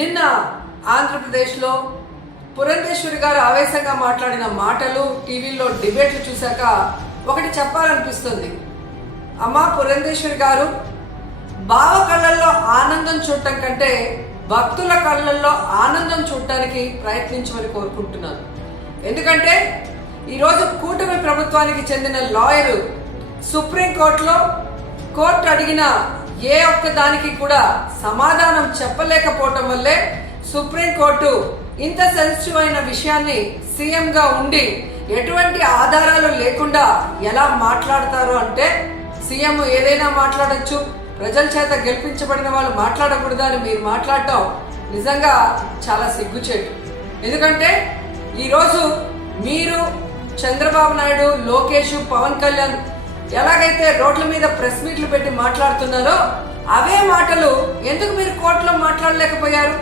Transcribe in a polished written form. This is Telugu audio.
నిన్న ఆంధ్రప్రదేశ్లో పురంధేశ్వరి గారు ఆవేశంగా మాట్లాడిన మాటలు, టీవీలో డిబేట్లు చూశాక ఒకటి చెప్పాలనిపిస్తుంది. అమ్మా పురంధేశ్వరి గారు, బావ కళ్ళల్లో ఆనందం చూడటం కంటే భక్తుల కళ్ళల్లో ఆనందం చూడటానికి ప్రయత్నించమని కోరుకుంటున్నాను. ఎందుకంటే ఈరోజు కూటమి ప్రభుత్వానికి చెందిన లాయరు సుప్రీంకోర్టులో కోర్టు అడిగిన ఏ ఒక్క దానికి కూడా సమాధానం చెప్పలేకపోవటం వల్లే సుప్రీంకోర్టు ఇంత సెన్సిటివ్ అయిన విషయాన్ని సీఎంగా ఉండి ఎటువంటి ఆధారాలు లేకుండా ఎలా మాట్లాడతారు అంటే, సీఎం ఏదైనా మాట్లాడొచ్చు, ప్రజల చేత గెలిపించబడిన వాళ్ళు మాట్లాడకూడదు అని మీరు మాట్లాడటం నిజంగా చాలా సిగ్గుచేటు. ఎందుకంటే ఈరోజు మీరు చంద్రబాబు నాయుడు, లోకేష్, పవన్ కళ్యాణ్ ఎలాగైతే రోడ్ల మీద ప్రెస్ మీట్లు పెట్టి మాట్లాడుతున్నారో అవే మాటలు ఎందుకు మీరు కోర్టులో మాట్లాడలేకపోయారు?